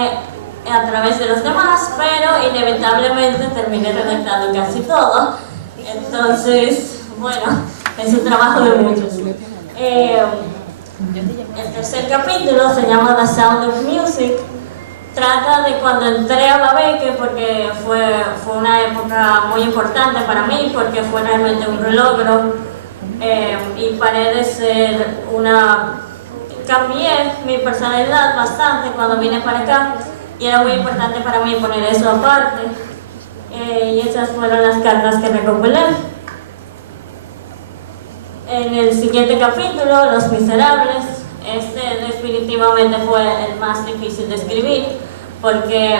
inspirarme a través de los demás, pero inevitablemente terminé redactando casi todo. Entonces, bueno, es un trabajo de muchos. El tercer capítulo se llama The Sound of Music. Trata de cuando entré a la Beque, porque fue una época muy importante para mí, porque fue realmente un logro. Y paré de ser cambié mi personalidad bastante cuando vine para acá, y era muy importante para mí poner eso aparte. Y esas fueron las cartas que recopilé. En el siguiente capítulo, Los Miserables, este definitivamente fue el más difícil de escribir, porque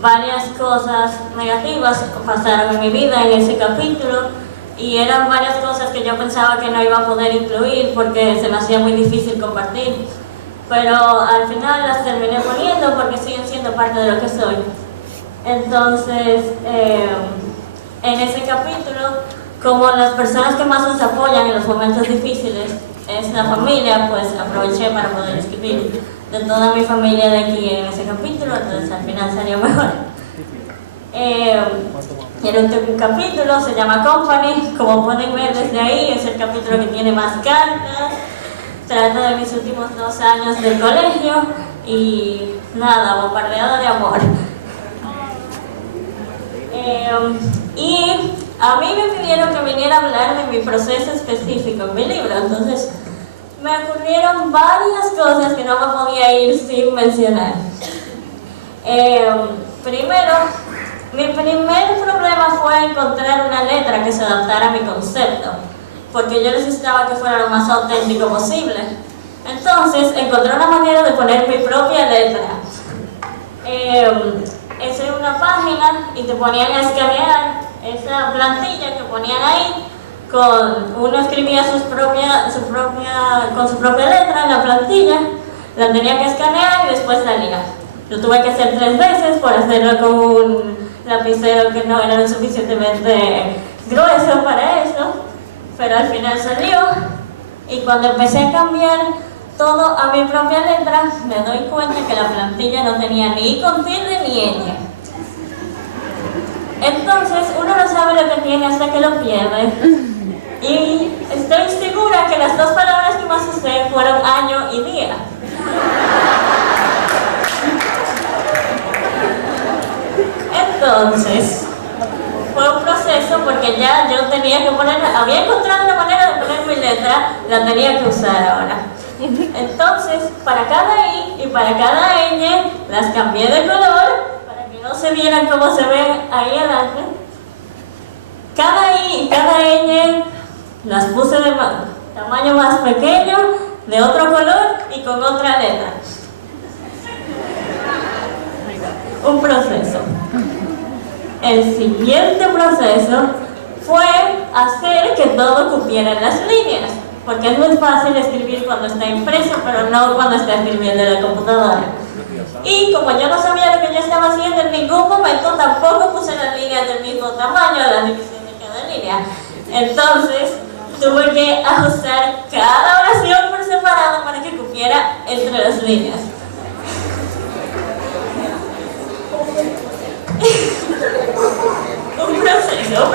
varias cosas negativas pasaron en mi vida en ese capítulo, y eran varias cosas que yo pensaba que no iba a poder incluir porque se me hacía muy difícil compartir, pero al final las terminé poniendo porque siguen siendo parte de lo que soy. Entonces, en ese capítulo, como las personas que más nos apoyan en los momentos difíciles es la familia, pues aproveché para poder escribir de toda mi familia de aquí en ese capítulo, entonces al final salió mejor. El último capítulo se llama Company. Como pueden ver desde ahí, es el capítulo que tiene más cartas. Trata de mis últimos 2 años del colegio y nada, bombardeada de amor. Y a mí me pidieron que viniera a hablar de mi proceso específico en mi libro, entonces me ocurrieron varias cosas que no me podía ir sin mencionar. Primero, mi primer problema fue encontrar una letra que se adaptara a mi concepto, porque yo necesitaba que fuera lo más auténtico posible. Entonces, encontré una manera de poner mi propia letra. Es en una página y te ponían a escanear esa plantilla que ponían ahí, uno escribía con su propia letra en la plantilla, la tenía que escanear y después salía. Lo tuve que hacer 3 veces por hacerlo con un lapicero que no era lo suficientemente grueso para eso, pero al final salió. Y cuando empecé a cambiar todo a mi propia letra, me doy cuenta que la plantilla no tenía ni con tilde ni ñ. Entonces uno no sabe lo que tiene hasta que lo pierde. Y estoy segura que las 2 palabras que más usé fueron año y día. Entonces, fue un proceso porque ya yo tenía que había encontrado una manera de poner mi letra, la tenía que usar ahora. Entonces, para cada I y para cada ñ, las cambié de color para que no se vieran como se ven ahí adelante. Cada I y cada ñ las puse de tamaño más pequeño, de otro color y con otra letra. Un proceso. El siguiente proceso fue hacer que todo cupiera en las líneas, porque es muy fácil escribir cuando está impreso, pero no cuando está escribiendo en la computadora. Y como yo no sabía lo que yo estaba haciendo en ningún momento, tampoco puse las líneas del mismo tamaño a la división de cada línea. Entonces, tuve que ajustar cada oración por separado para que cupiera entre las líneas. Un proceso.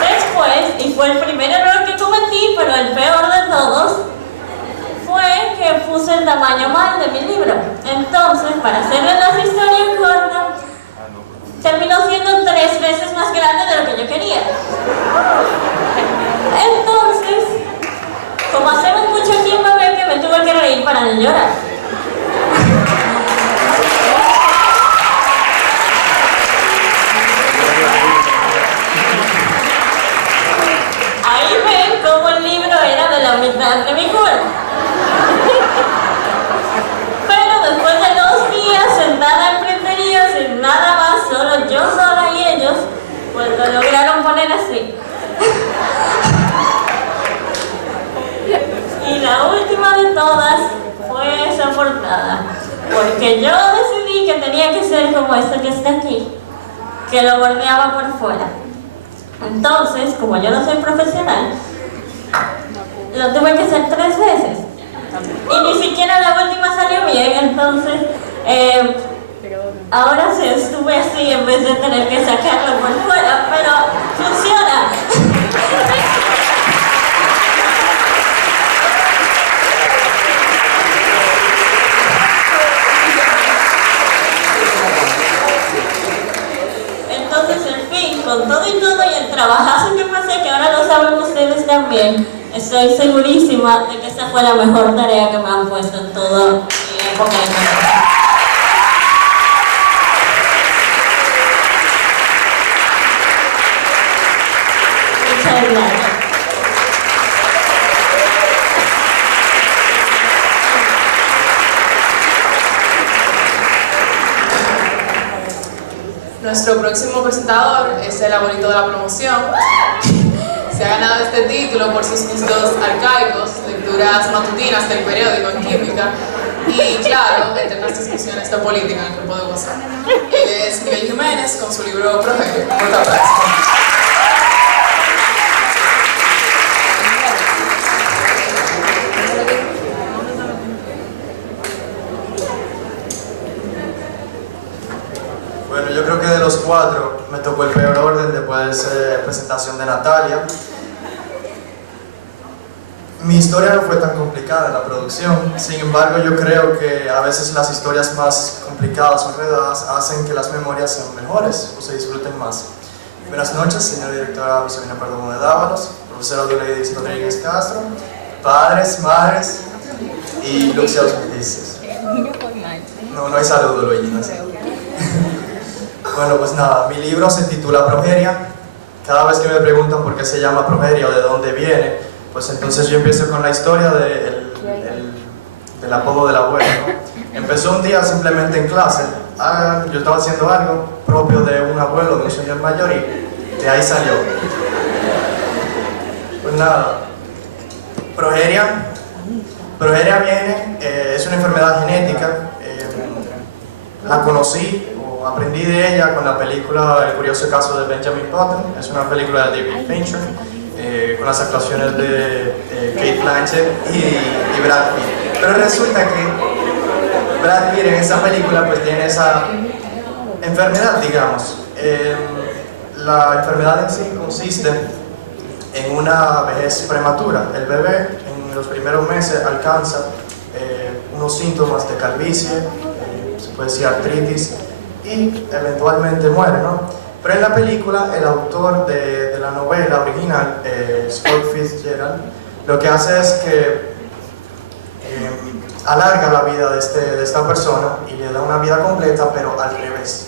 Después, y fue el primer error que cometí, pero el peor de todos, fue que puse el tamaño mal de mi libro. Entonces, para hacerle las historias cortas, terminó siendo 3 veces más grande de lo que yo quería. Entonces, como hacemos mucho aquí en Beque, me tuve que reír para no llorar. Ahí ven cómo el libro era de la mitad de mi cuerpo. Pero después de 2 días sentada en printería, sin nada más, solo yo sola y ellos, pues lo lograron poner así. Y la última de todas fue esa portada, porque yo decidí que tenía que ser como esto que está aquí, que lo bordeaba por fuera. Entonces, como yo no soy profesional, lo tuve que hacer 3 veces. Y ni siquiera la última salió bien, entonces ahora sí estuve así en vez de tener que sacarlo por fuera, pero funciona. Entonces, en fin, con todo y todo y el trabajazo que pasé, que ahora lo saben ustedes también, estoy segurísima de que esa fue la mejor tarea que me han puesto en toda mi época de carrera. Muchas gracias. Nuestro próximo presentador es el abuelito de la promoción. Se ha ganado este título por sus gustos arcaicos, lecturas matutinas del periódico en química y, claro, eternas discusiones de política en el grupo de WhatsApp. Él es Miguel Jiménez con su libro Progelio. Fuerte aplauso. Bueno, yo creo que de los 4 me tocó el peor orden después de presentación de Natalia. Mi historia no fue tan complicada en la producción, sin embargo yo creo que a veces las historias más complicadas o enredadas hacen que las memorias sean mejores o se disfruten más. Buenas noches, señora directora Rosalina Perdomo de Dávalos, profesora Duleidis Rodríguez Castro, padres, madres y Lucia Auspicios. No hay saludo, Luigi, no sé. Bueno, pues nada, mi libro se titula Progeria. Cada vez que me preguntan por qué se llama Progeria o de dónde viene, pues entonces yo empiezo con la historia del apodo del abuelo, ¿no? Empezó un día simplemente en clase, yo estaba haciendo algo propio de un abuelo, de un señor mayor, y de ahí salió. Pues nada, progeria viene, es una enfermedad genética, la conocí, aprendí de ella con la película El curioso caso de Benjamin Button. Es una película de David Fincher con las actuaciones de Cate Blanchett y Brad Pitt. Pero resulta que Brad Pitt en esa película pues tiene esa enfermedad, digamos. La enfermedad en sí consiste en una vejez prematura. El bebé en los primeros meses alcanza unos síntomas de calvicie, se puede decir artritis, y eventualmente muere, ¿no? Pero en la película, el autor de la novela original, Scott Fitzgerald, lo que hace es que alarga la vida de esta persona y le da una vida completa, pero al revés.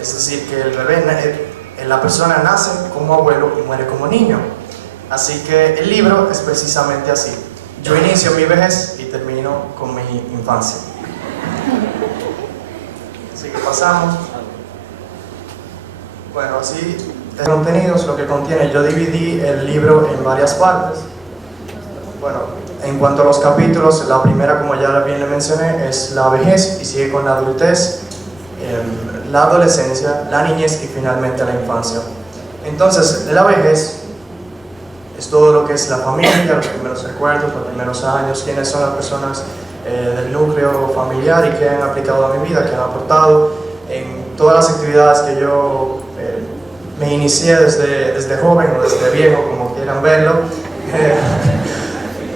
Es decir, que el bebé, la persona nace como abuelo y muere como niño. Así que el libro es precisamente así. Yo inicio mi vejez y termino con mi infancia. Así que pasamos. Bueno, así el contenido es lo que contiene. Yo dividí el libro en varias partes. Bueno, en cuanto a los capítulos, la primera, como ya bien le mencioné, es la vejez y sigue con la adultez, la adolescencia, la niñez y finalmente la infancia. Entonces, la vejez es todo lo que es la familia, los primeros recuerdos, los primeros años, quiénes son las personas del núcleo familiar y que han aplicado a mi vida, que han aportado en todas las actividades que yo me inicié desde joven o desde viejo, como quieran verlo.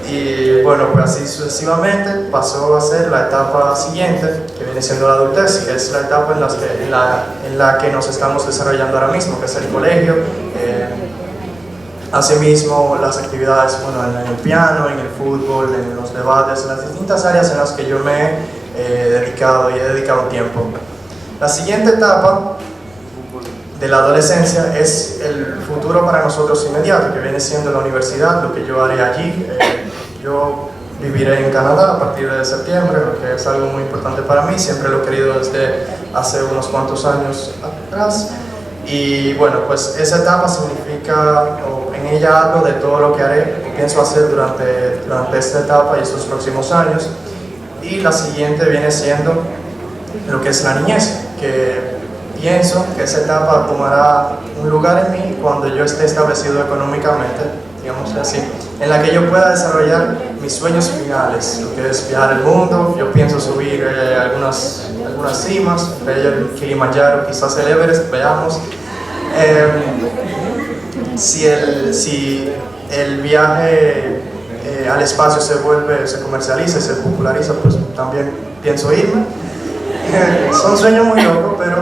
Y bueno, pues así sucesivamente pasó a ser la etapa siguiente, que viene siendo la adultez, que es la etapa en la que nos estamos desarrollando ahora mismo, que es el colegio. Asimismo, las actividades, bueno, en el piano, en el fútbol, en los debates, en las distintas áreas en las que yo me he dedicado tiempo. La siguiente etapa de la adolescencia es el futuro para nosotros inmediato, que viene siendo la universidad, lo que yo haré allí. Yo viviré en Canadá a partir de septiembre, lo que es algo muy importante para mí, siempre lo he querido desde hace unos cuantos años atrás. Y bueno, pues esa etapa significa, o en ella hablo de todo lo que haré o pienso hacer durante esta etapa y estos próximos años. Y la siguiente viene siendo lo que es la niñez, y pienso que esa etapa tomará un lugar en mí cuando yo esté establecido económicamente, digamos así, en la que yo pueda desarrollar mis sueños finales, lo que es viajar el mundo. Yo pienso subir algunas cimas, entre ellas el Kilimanjaro, quizás el Everest, veamos. Si el viaje al espacio se comercializa y se populariza, pues también pienso irme. Son sueños muy locos, pero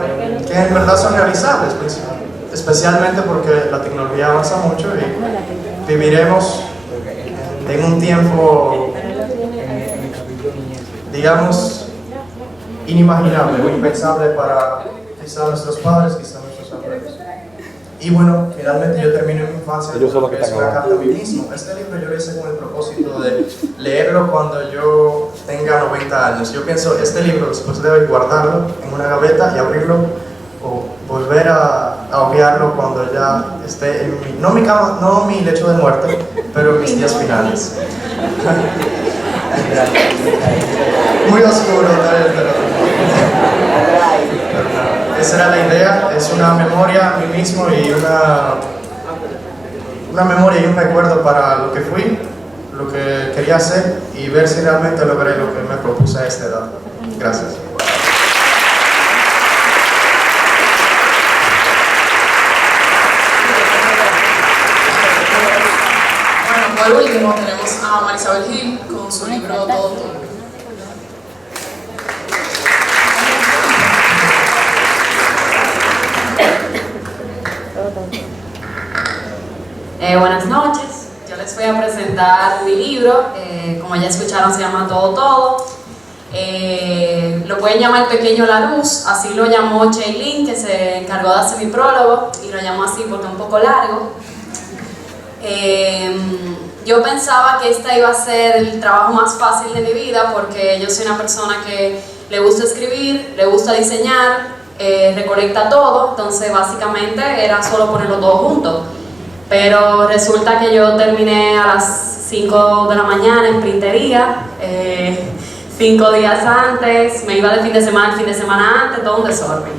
que en verdad son realizables, especialmente porque la tecnología avanza mucho y viviremos en un tiempo, digamos, inimaginable o impensable para quizá nuestros padres, quizá nuestros abuelos. Y bueno, finalmente yo termino mi infancia, que es una carta a mí mismo. Este libro yo lo hice con el propósito de leerlo cuando yo tenga 90 años. Yo pienso, este libro después debo guardarlo en una gaveta y abrirlo o volver a hojearlo cuando ya esté en no mi cama, no mi lecho de muerte, pero en mis días finales. Muy oscuro, pero esa era la idea. Es una memoria a mí mismo y una memoria y un recuerdo para lo que fui, lo que quería hacer y ver si realmente logré lo que me propuse a esta edad. Gracias. Bueno, por último tenemos a Marisabel Gil con su libro Todo Todo. Buenas noches, yo les voy a presentar mi libro, como ya escucharon se llama Todo Todo. Lo pueden llamar Pequeño La Luz, así lo llamó Chaylin, que se encargó de hacer mi prólogo, y lo llamó así porque es un poco largo. Yo pensaba que esta iba a ser el trabajo más fácil de mi vida porque yo soy una persona que le gusta escribir, le gusta diseñar, recolecta todo, entonces básicamente era solo ponerlo todo junto. Pero resulta que yo terminé a las 5 de la mañana en printería, 5 días antes, me iba de fin de semana antes, todo un desorden.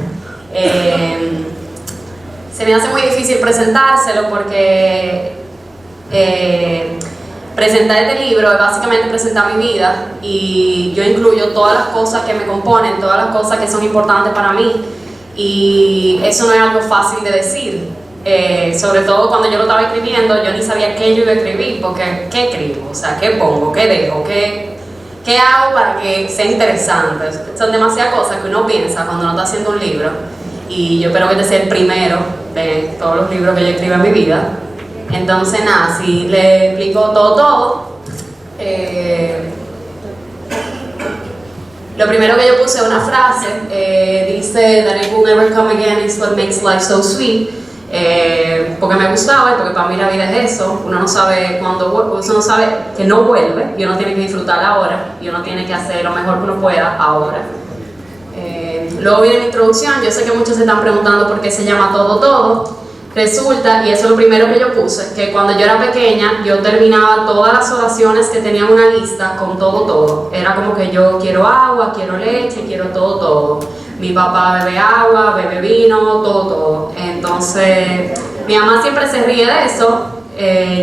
Se me hace muy difícil presentárselo porque presentar este libro es básicamente presentar mi vida y yo incluyo todas las cosas que me componen, todas las cosas que son importantes para mí y eso no es algo fácil de decir. Sobre todo cuando yo lo estaba escribiendo, yo ni sabía qué yo iba a escribir, porque ¿qué escribo? O sea, ¿qué pongo? ¿Qué dejo? ¿Qué hago para que sea interesante? Son demasiadas cosas que uno piensa cuando uno está haciendo un libro y yo espero que este sea el primero de todos los libros que yo escribo en mi vida. Entonces nada, si le explico todo, lo primero que yo puse es una frase, dice that it will never come again is what makes life so sweet. Porque me gustaba y porque para mí la vida es eso. Uno no sabe cuándo, uno no sabe que no vuelve y uno tiene que disfrutar ahora y uno tiene que hacer lo mejor que uno pueda ahora. Luego viene mi introducción. Yo sé que muchos se están preguntando por qué se llama Todo Todo. Resulta, y eso es lo primero que yo puse, que cuando yo era pequeña yo terminaba todas las oraciones que tenían una lista con todo todo. Era como que yo quiero agua, quiero leche, quiero todo todo. Mi papá bebe agua, bebe vino, todo todo. Entonces mi mamá siempre se ríe de eso,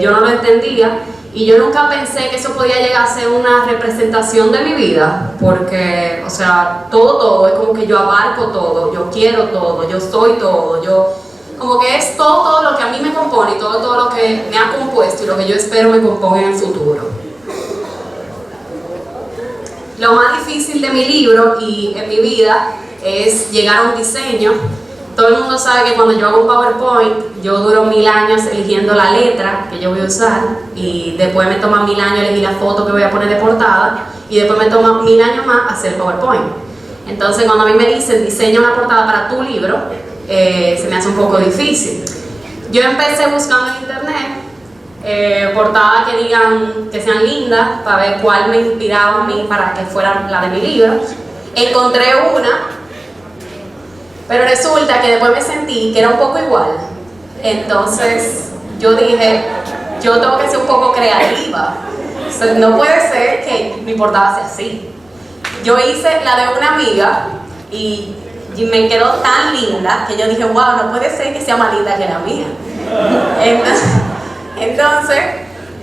yo no lo entendía y yo nunca pensé que eso podía llegar a ser una representación de mi vida, porque, o sea, todo es como que yo abarco todo, yo quiero todo, yo soy todo, yo como que es todo lo que a mí me compone y todo lo que me ha compuesto y lo que yo espero me componga en el futuro. Lo más difícil de mi libro y en mi vida es llegar a un diseño. Todo el mundo sabe que cuando yo hago un PowerPoint, yo duro 1000 años eligiendo la letra que yo voy a usar y después me toma 1000 años elegir la foto que voy a poner de portada y después me toma 1000 años más hacer PowerPoint. Entonces cuando a mí me dicen diseña una portada para tu libro, se me hace un poco difícil. Yo empecé buscando en internet portadas que digan, que sean lindas, para ver cuál me inspiraba a mí para que fuera la de mi libro. Encontré una, pero resulta que después me sentí que era un poco igual. Entonces yo dije, yo tengo que ser un poco creativa. O sea, no puede ser que mi portada sea así. Yo hice la de una amiga y y me quedó tan linda que yo dije, wow, no puede ser que sea más linda que la mía. Entonces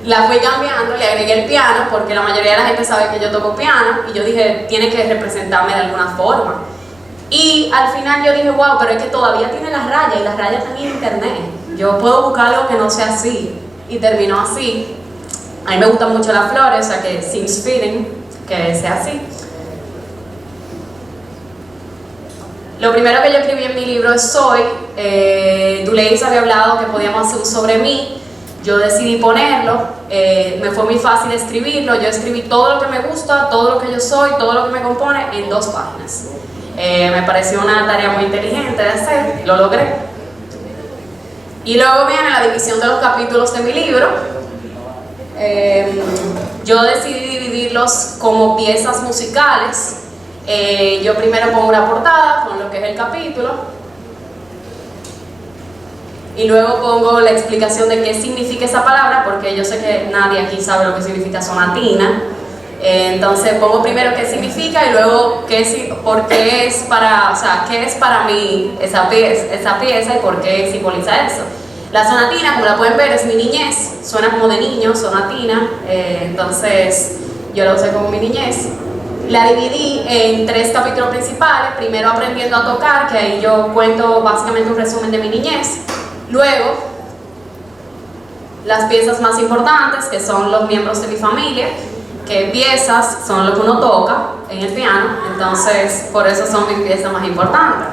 la fui cambiando, le agregué el piano porque la mayoría de la gente sabe que yo toco piano y yo dije, tiene que representarme de alguna forma. Y al final yo dije, wow, pero es que todavía tiene las rayas y las rayas están en internet. Yo puedo buscar algo que no sea así. Y terminó así. A mí me gustan mucho las flores, o sea que seems fitting que sea así. Lo primero que yo escribí en mi libro es Soy. Duleis había hablado que podíamos hacer un sobre mí. Yo decidí ponerlo. Me fue muy fácil escribirlo. Yo escribí todo lo que me gusta, todo lo que yo soy, todo lo que me compone en 2 páginas. Me pareció una tarea muy inteligente de hacer, lo logré. Y luego viene la división de los capítulos de mi libro. Yo decidí dividirlos como piezas musicales. Yo primero pongo una portada con lo que es el capítulo y luego pongo la explicación de qué significa esa palabra, porque yo sé que nadie aquí sabe lo que significa sonatina. Entonces pongo primero qué significa y luego por qué es para, o sea, qué es para mí esa pieza y por qué simboliza eso. La sonatina, como la pueden ver, es mi niñez, suena como de niño, sonatina, entonces yo la usé como mi niñez. La dividí en 3 capítulos principales, primero aprendiendo a tocar, que ahí yo cuento básicamente un resumen de mi niñez, luego las piezas más importantes, que son los miembros de mi familia, que piezas son lo que uno toca en el piano, entonces por eso son mis piezas más importantes.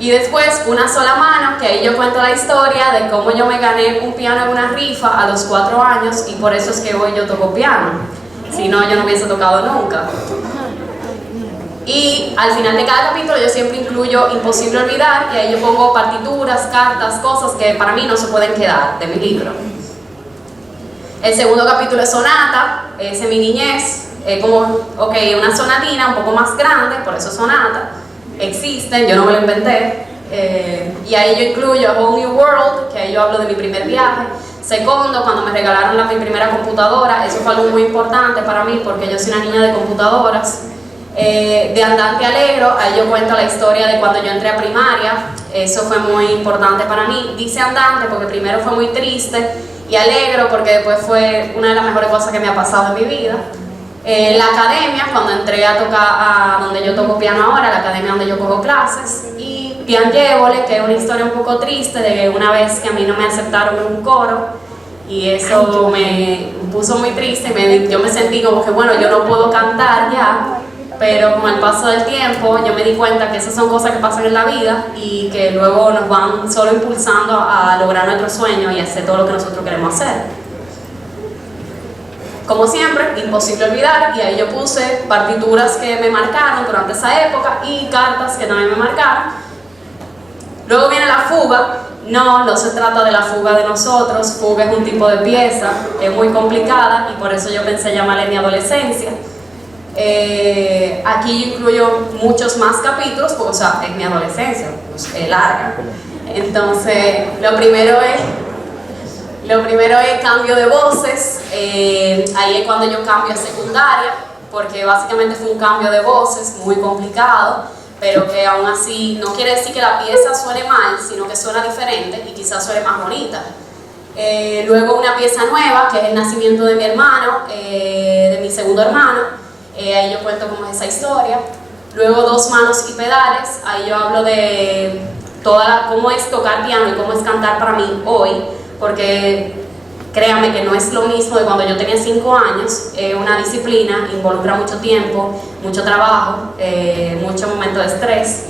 Y después una sola mano, que ahí yo cuento la historia de cómo yo me gané un piano en una rifa a los 4 años y por eso es que hoy yo toco piano, si no yo no hubiese tocado nunca. Y al final de cada capítulo yo siempre incluyo Imposible Olvidar y ahí yo pongo partituras, cartas, cosas que para mí no se pueden quedar de mi libro. El segundo capítulo es Sonata, es en mi niñez, como, una sonatina un poco más grande, por eso sonata, existen, yo no me lo inventé, y ahí yo incluyo A Whole New World, que ahí yo hablo de mi primer viaje. Segundo, cuando me regalaron mi primera computadora, eso fue algo muy importante para mí porque yo soy una niña de computadoras. De Andante Alegro, ahí yo cuento la historia de cuando yo entré a primaria, eso fue muy importante para mí. Dice Andante porque primero fue muy triste y alegro porque después fue una de las mejores cosas que me ha pasado en mi vida. La academia, cuando entré a tocar a donde yo toco piano ahora, la academia donde yo cojo clases, y Piangevole, que es una historia un poco triste de una vez que a mí no me aceptaron en un coro y eso me puso muy triste, yo me sentí como que bueno, yo no puedo cantar ya. Pero con el paso del tiempo yo me di cuenta que esas son cosas que pasan en la vida y que luego nos van solo impulsando a lograr nuestros sueños y hacer todo lo que nosotros queremos hacer. Como siempre, Imposible Olvidar, y ahí yo puse partituras que me marcaron durante esa época y cartas que también me marcaron. Luego viene la fuga. No se trata de la fuga de nosotros, fuga es un tipo de pieza, es muy complicada y por eso yo pensé llamarle Mi Adolescencia. Aquí yo incluyo muchos más capítulos, porque, o sea, es mi adolescencia, pues, es larga. Entonces, lo primero es cambio de voces. Ahí es cuando yo cambio a secundaria, porque básicamente fue un cambio de voces muy complicado, pero que aún así no quiere decir que la pieza suene mal, sino que suena diferente y quizás suene más bonita. Luego una pieza nueva, que es el nacimiento de mi hermano, de mi segundo hermano. Ahí yo cuento cómo es esa historia. Luego Dos Manos y Pedales, ahí yo hablo de cómo es tocar piano y cómo es cantar para mí hoy, porque créanme que no es lo mismo de cuando yo tenía 5 años, una disciplina, involucra mucho tiempo, mucho trabajo, mucho momento de estrés.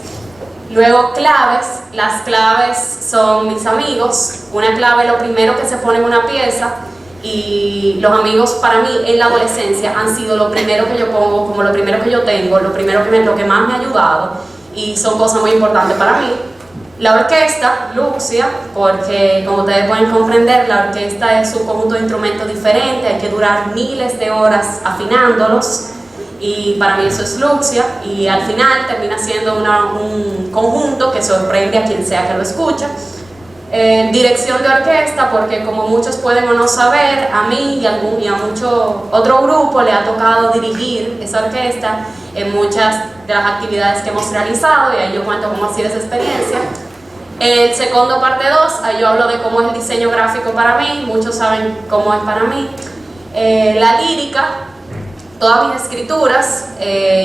Luego claves, las claves son mis amigos. Una clave es lo primero que se pone en una pieza. Y los amigos para mí en la adolescencia han sido lo primero que yo pongo, como lo primero que yo tengo, lo que más me ha ayudado y son cosas muy importantes para mí. La orquesta, Luxia, porque como ustedes pueden comprender, la orquesta es un conjunto de instrumentos diferentes, hay que durar miles de horas afinándolos y para mí eso es Luxia y al final termina siendo un conjunto que sorprende a quien sea que lo escucha. Dirección de orquesta, porque como muchos pueden o no saber, a mí y a mucho otro grupo le ha tocado dirigir esa orquesta en muchas de las actividades que hemos realizado, y ahí yo cuento cómo ha sido esa experiencia. El segundo, parte 2, ahí yo hablo de cómo es el diseño gráfico para mí, muchos saben cómo es para mí. La lírica, todas mis escrituras,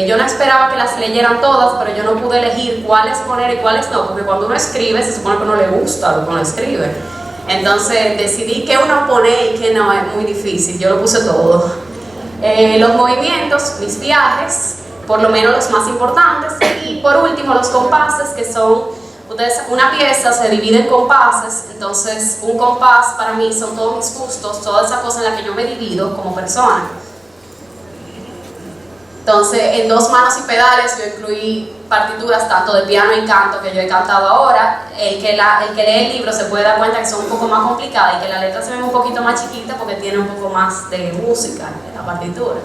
yo no esperaba que las leyeran todas, pero yo no pude elegir cuáles poner y cuáles no, porque cuando uno escribe se supone que uno le gusta lo que uno escribe. Entonces decidí qué uno pone y qué no, es muy difícil, yo lo puse todo. Los movimientos, mis viajes, por lo menos los más importantes, y por último los compases, que son, una pieza se divide en compases, entonces un compás para mí son todos mis gustos, toda esa cosa en la que yo me divido como persona. Entonces, en 2 manos y pedales yo incluí partituras tanto de piano y canto que yo he cantado ahora. El que lee el libro se puede dar cuenta que son un poco más complicadas y que la letra se ve un poquito más chiquita porque tiene un poco más de música en la partitura.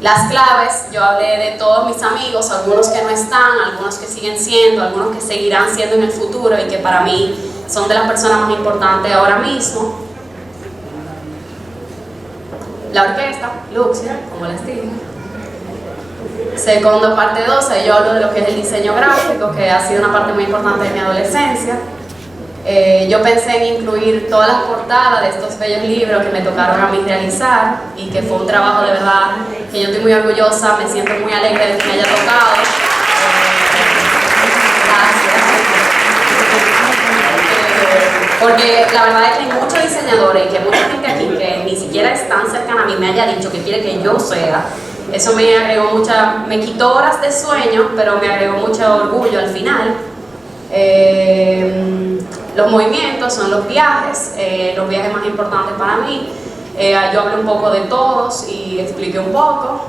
Las claves, yo hablé de todos mis amigos, algunos que no están, algunos que siguen siendo, algunos que seguirán siendo en el futuro y que para mí son de las personas más importantes ahora mismo. La orquesta, Luxia, como les dije. Segundo, parte 2, yo hablo de lo que es el diseño gráfico, que ha sido una parte muy importante de mi adolescencia. Yo pensé en incluir todas las portadas de estos bellos libros que me tocaron a mí realizar y que fue un trabajo de verdad que yo estoy muy orgullosa, me siento muy alegre de que me haya tocado. Gracias. Porque la verdad es que hay muchos diseñadores y que mucha gente aquí que ni siquiera es tan cercana a mí me haya dicho que quiere que yo sea. Eso me agregó me quitó horas de sueño, pero me agregó mucho orgullo al final. Los movimientos son los viajes más importantes para mí. Yo hablé un poco de todos y expliqué un poco.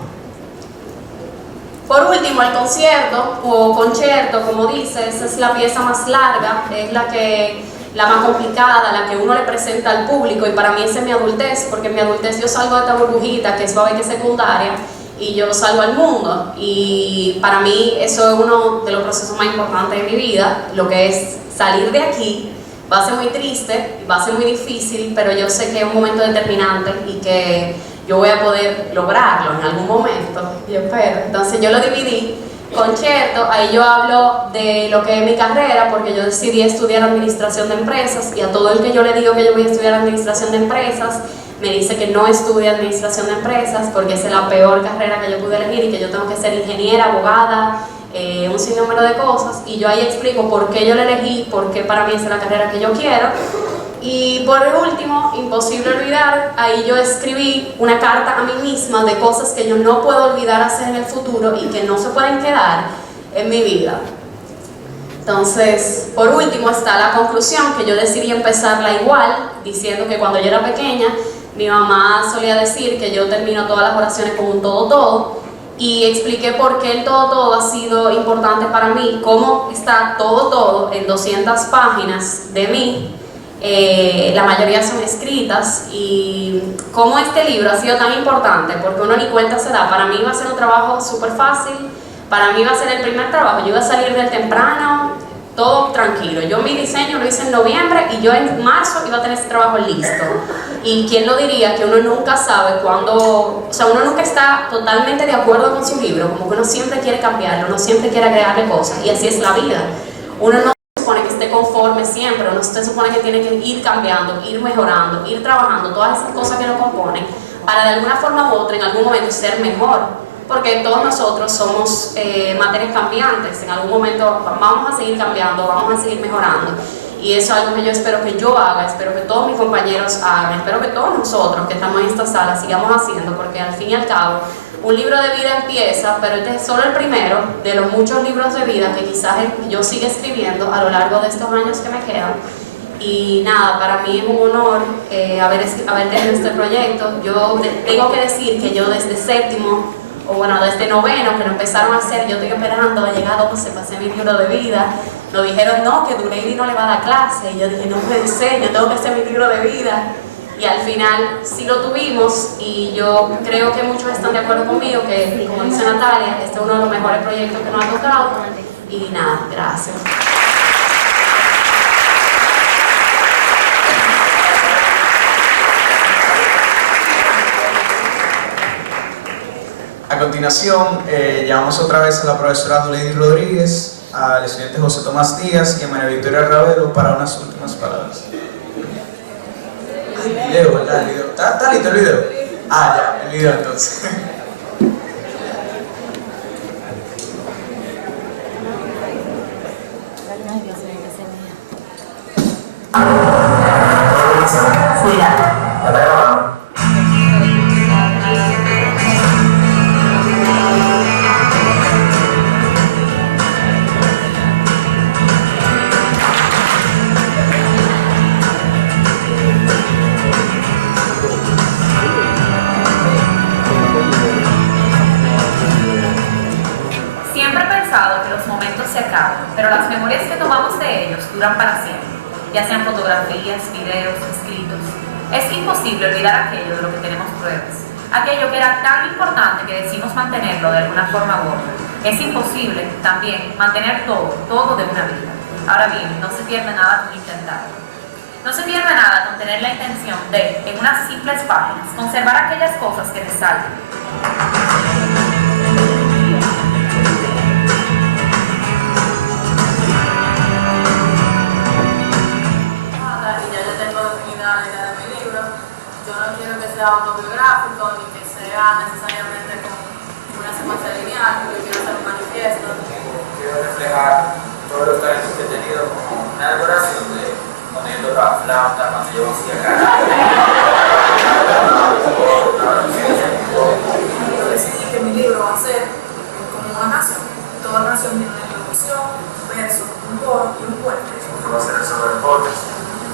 Por último, el concierto o concerto, como dice, esa es la pieza más larga, es la más complicada, la que uno le presenta al público, y para mí esa es mi adultez, porque en mi adultez yo salgo de esta burbujita que es suave, que es secundaria, y yo salgo al mundo, y para mí eso es uno de los procesos más importantes de mi vida, lo que es salir de aquí. Va a ser muy triste, va a ser muy difícil, pero yo sé que es un momento determinante y que yo voy a poder lograrlo en algún momento, yo espero. Entonces yo lo dividí. Concierto, ahí yo hablo de lo que es mi carrera, porque yo decidí estudiar administración de empresas, y a todo el que yo le digo que yo voy a estudiar administración de empresas, me dice que no estudie administración de empresas porque esa es la peor carrera que yo pude elegir y que yo tengo que ser ingeniera, abogada, un sinnúmero de cosas, y yo ahí explico por qué yo la elegí, por qué para mí es la carrera que yo quiero. Y por último, imposible olvidar, ahí yo escribí una carta a mí misma de cosas que yo no puedo olvidar hacer en el futuro y que no se pueden quedar en mi vida. Entonces, por último está la conclusión, que yo decidí empezarla igual, diciendo que cuando yo era pequeña, mi mamá solía decir que yo termino todas las oraciones con un todo-todo, y expliqué por qué el todo-todo ha sido importante para mí, cómo está todo-todo en 200 páginas de mí. La mayoría son escritas, y cómo este libro ha sido tan importante, porque uno ni cuenta se da. Para mí iba a ser un trabajo súper fácil, para mí iba a ser el primer trabajo, yo iba a salir del temprano, todo tranquilo. Yo mi diseño lo hice en noviembre y yo en marzo iba a tener ese trabajo listo. Y quién lo diría, que uno nunca sabe cuándo, o sea, uno nunca está totalmente de acuerdo con su libro, como que uno siempre quiere cambiarlo, uno siempre quiere agregarle cosas, y así es la vida. Uno no se supone que esté conforme siempre, uno se supone que tiene que ir cambiando, ir mejorando, ir trabajando todas esas cosas que lo componen para de alguna forma u otra en algún momento ser mejor. Porque todos nosotros somos materias cambiantes, en algún momento vamos a seguir cambiando, vamos a seguir mejorando, y eso es algo que yo espero que yo haga, espero que todos mis compañeros hagan, espero que todos nosotros que estamos en esta sala sigamos haciendo, porque al fin y al cabo un libro de vida empieza, pero este es solo el primero de los muchos libros de vida que quizás yo siga escribiendo a lo largo de estos años que me quedan. Y nada, para mí es un honor haber tenido este proyecto. Yo tengo que decir que yo desde séptimo, o bueno, desde noveno, que lo empezaron a hacer, yo estoy esperando a llegar a 12, pasé mi libro de vida. Nos dijeron, no, que Dureiri no le va a dar clase, y yo dije, no puede ser, yo tengo que hacer mi libro de vida. Y al final sí lo tuvimos, y yo creo que muchos están de acuerdo conmigo, que como dice Natalia, este es uno de los mejores proyectos que nos ha tocado. Y nada, gracias. A continuación continuación, llamamos otra vez a la profesora Lady Rodríguez, al estudiante José Tomás Díaz y a María Victoria Ravelo para unas últimas palabras. El video, ¿verdad? El video. ¿Está listo el video? Ah, ya, el video entonces. Siempre he pensado que los momentos se acaban, pero las memorias que tomamos de ellos duran para siempre, ya sean fotografías, videos, escritos. Es imposible olvidar aquello de lo que tenemos pruebas, aquello que era tan importante que decimos mantenerlo de alguna forma u otra. Es imposible también mantener todo de una vida. Ahora bien, no se pierde nada con intentarlo. No se pierde nada con tener la intención de, en unas simples páginas, conservar aquellas cosas que te salvan. Autobiográfico ni que sea necesariamente con una secuencia lineal, yo quiero hacer un manifiesto. Quiero reflejar todos los talentos que he tenido como una decoración de poniendo la flauta cuando yo hacía cara. Yo decidí que mi libro va a ser como una canción. Toda canción tiene una introducción, un verso, un coro y un puente. Va a ser sobre deportes,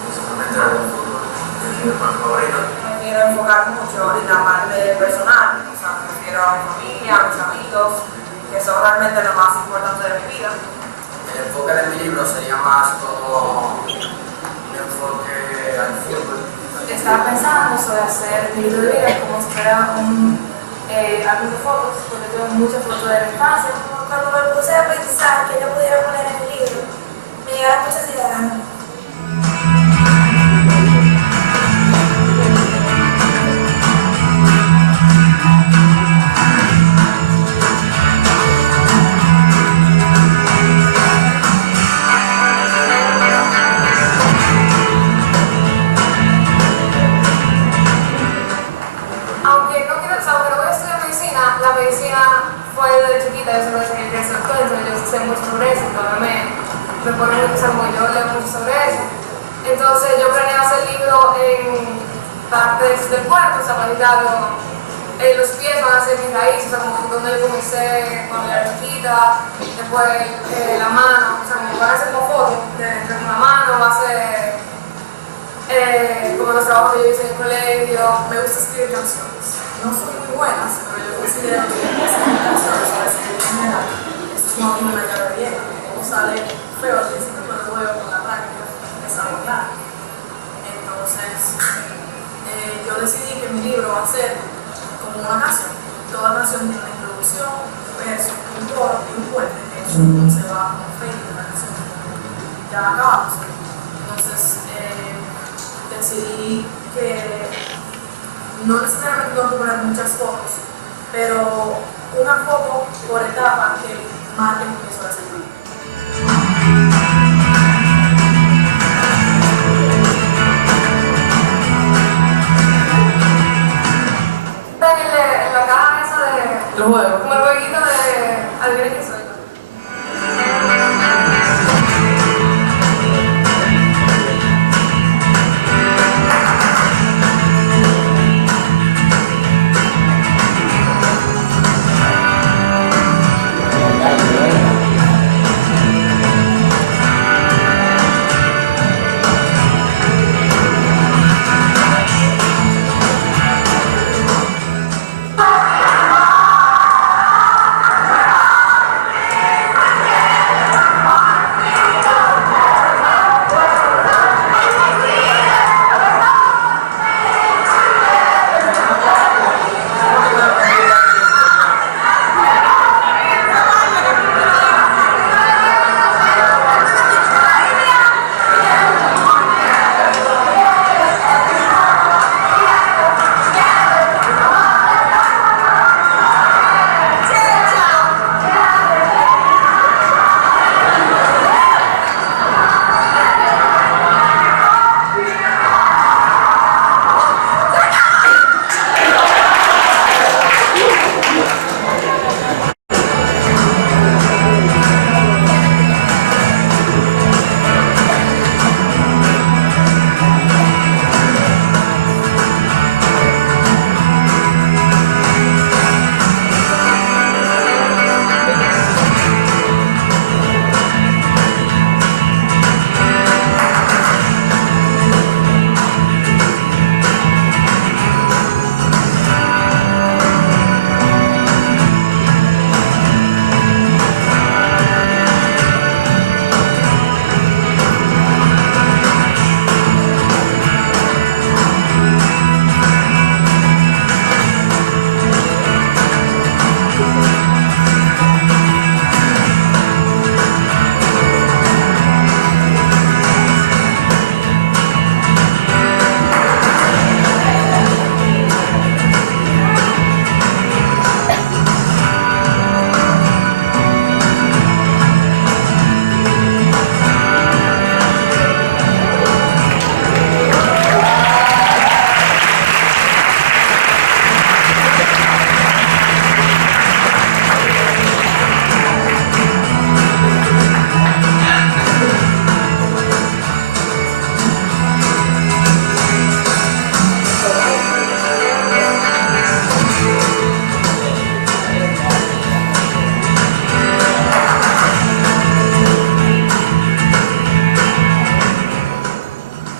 simplemente el fútbol, el deporte favorito. Quiero enfocar mucho en la parte personal, o sea, me refiero a mi familia, a mis amigos, que son realmente lo más importante de mi vida. El enfoque de mi libro sería más como un enfoque al fútbol. Estaba pensando sobre hacer mi libro de vida como si fuera un álbum de fotos, porque tengo muchas fotos de mi infancia. Cuando me puse a pensar que yo pudiera poner en mi libro, me llegaron muchas ideas. La medicina fue desde chiquita, yo solo decía que es doctor, entonces yo sé mucho sobre eso, todavía me pone mucho, yo leo mucho sobre eso. Entonces yo planeo hacer el libro en partes del cuerpo, o sea, para quitarlo, los pies van a ser mis raíces, o sea, como donde yo comencé cuando era chiquita, después la mano, o sea, como van a ser como fotos de la mano, va a ser como los trabajos que yo hice en el colegio. Me gusta escribir canciones, no son muy buenas, pero yo considero que escribir canciones para escribir en general, eso no tiene una cara bien, como sale feo al principio, pero luego con la práctica es algo claro. Entonces, yo decidí que mi libro va a ser como una canción. Toda canción tiene una introducción, un verso, un coro y un puente. Eso se va como frente de la canción. Ya acabamos. Entonces, decidí que no necesariamente tengo que poner muchas fotos, pero una foto por etapa que marque mi proceso de escribir. En la caja esa de los juegos, como el jueguito de Adivina quién soy.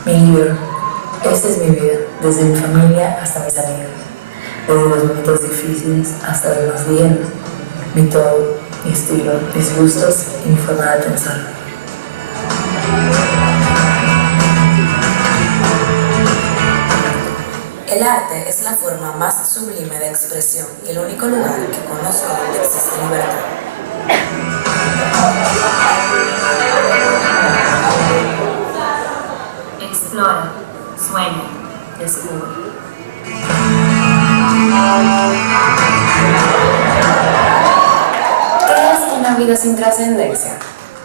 Mi libro. Esta es mi vida, desde mi familia hasta mis amigos, desde los momentos difíciles hasta los más bienes, mi todo, mi estilo, mis gustos y mi forma de pensar. El arte es la forma más sublime de expresión y el único lugar que conozco donde existe libertad. Explora, sueña, descubre. ¿Qué es una vida sin trascendencia?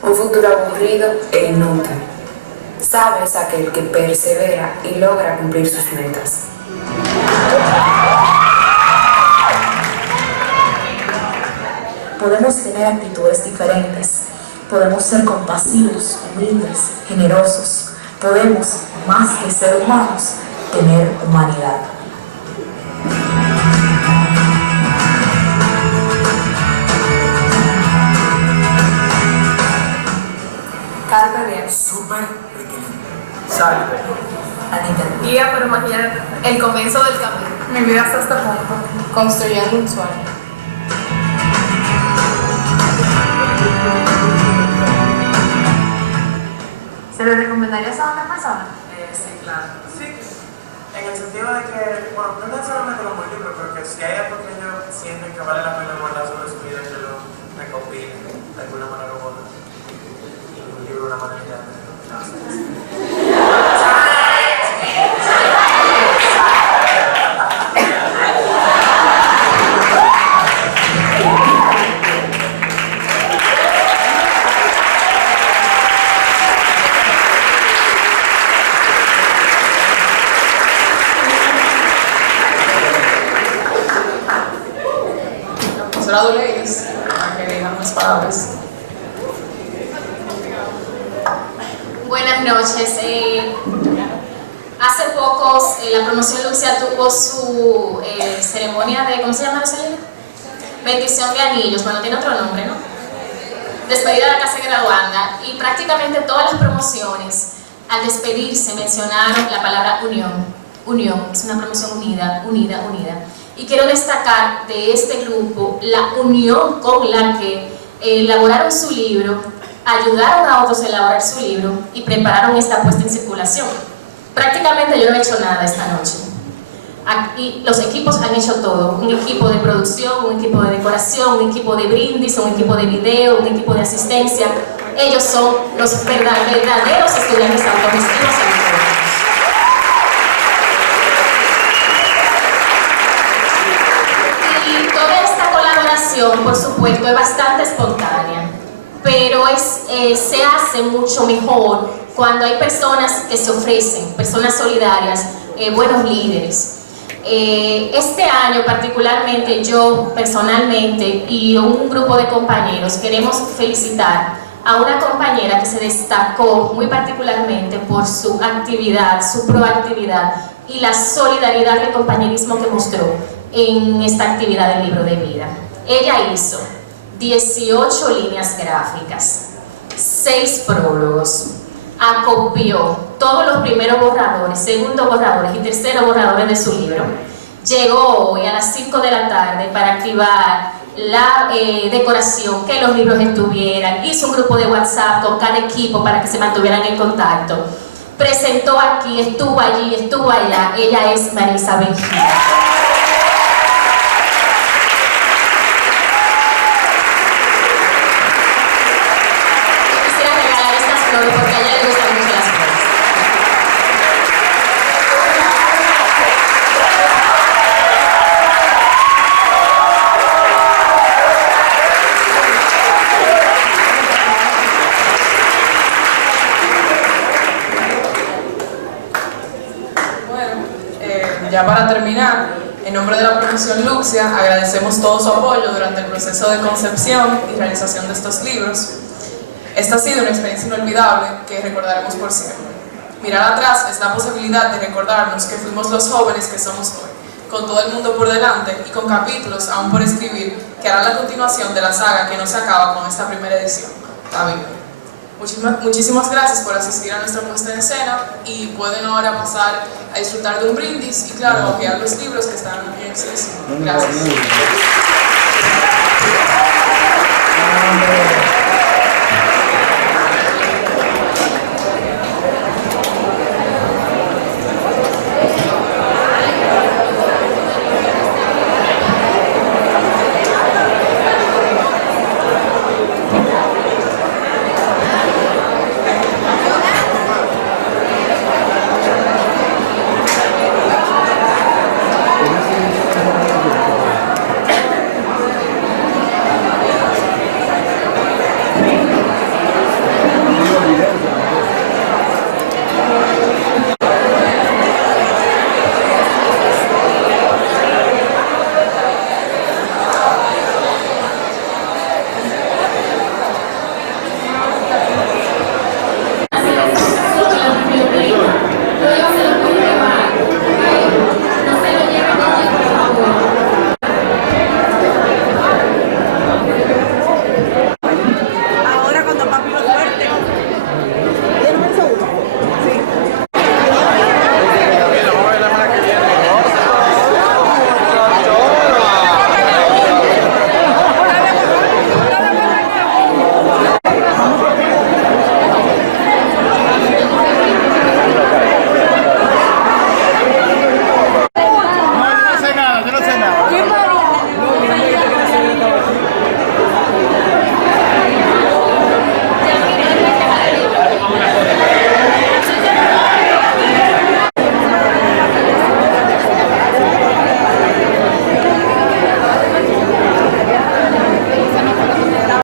Un futuro aburrido e inútil. Sabes aquel que persevera y logra cumplir sus metas. Podemos tener actitudes diferentes. Podemos ser compasivos, humildes, generosos. Podemos, más que ser humanos, tener humanidad. Carpe diem. Súper equilibrio. Salve. Anita. Guía para imaginar el comienzo del camino. Mi vida hasta este punto. Construyendo un sueño. ¿Se le recomendarías a una persona? Sí, claro. Sí, en el sentido de que, bueno, no necesariamente como un libro, pero que si hay algo que ellos sienten que vale la pena guardar sobre su vida, que lo recopilen de alguna manera u otra. Y un libro, una manera de Leyes, para que digan unas palabras. Buenas noches. Hace poco la promoción Luxia tuvo su ceremonia de, ¿cómo se llama, Rosalina? Bendición de anillos, bueno, tiene otro nombre, ¿no? Despedida de la casa graduanda, y prácticamente todas las promociones al despedirse mencionaron la palabra unión. Unión, es una promoción unida, unida, unida. Y quiero destacar de este grupo la unión con la que elaboraron su libro, ayudaron a otros a elaborar su libro y prepararon esta puesta en circulación. Prácticamente yo no he hecho nada esta noche. Aquí los equipos han hecho todo, un equipo de producción, un equipo de decoración, un equipo de brindis, un equipo de video, un equipo de asistencia. Ellos son los verdaderos estudiantes autogestivos en el mundo. Por supuesto, es bastante espontánea, pero se hace mucho mejor cuando hay personas que se ofrecen, personas solidarias, buenos líderes. Este año particularmente yo personalmente y un grupo de compañeros queremos felicitar a una compañera que se destacó muy particularmente por su actividad, su proactividad y la solidaridad y el compañerismo que mostró en esta actividad del libro de vida. Ella hizo 18 líneas gráficas, 6 prólogos, acopió todos los primeros borradores, segundos borradores y terceros borradores de su libro. Llegó hoy a las 5 de la tarde para activar la decoración, que los libros estuvieran, hizo un grupo de WhatsApp con cada equipo para que se mantuvieran en contacto. Presentó aquí, estuvo allí, estuvo allá. Ella es María Isabel Gil. Porque a ella le gustan mucho las flores. Bueno, ya para terminar, en nombre de la promoción Luxia, agradecemos todo su apoyo durante el proceso de concepción y realización de estos libros. Esta ha sido una experiencia inolvidable que recordaremos por siempre. Mirar atrás es la posibilidad de recordarnos que fuimos los jóvenes que somos hoy, con todo el mundo por delante y con capítulos aún por escribir que harán la continuación de la saga que no se acaba con esta primera edición, la Biblia. Muchísimas gracias por asistir a nuestra puesta en escena y pueden ahora pasar a disfrutar de un brindis y claro, a ojear los libros que están en exhibición. Gracias.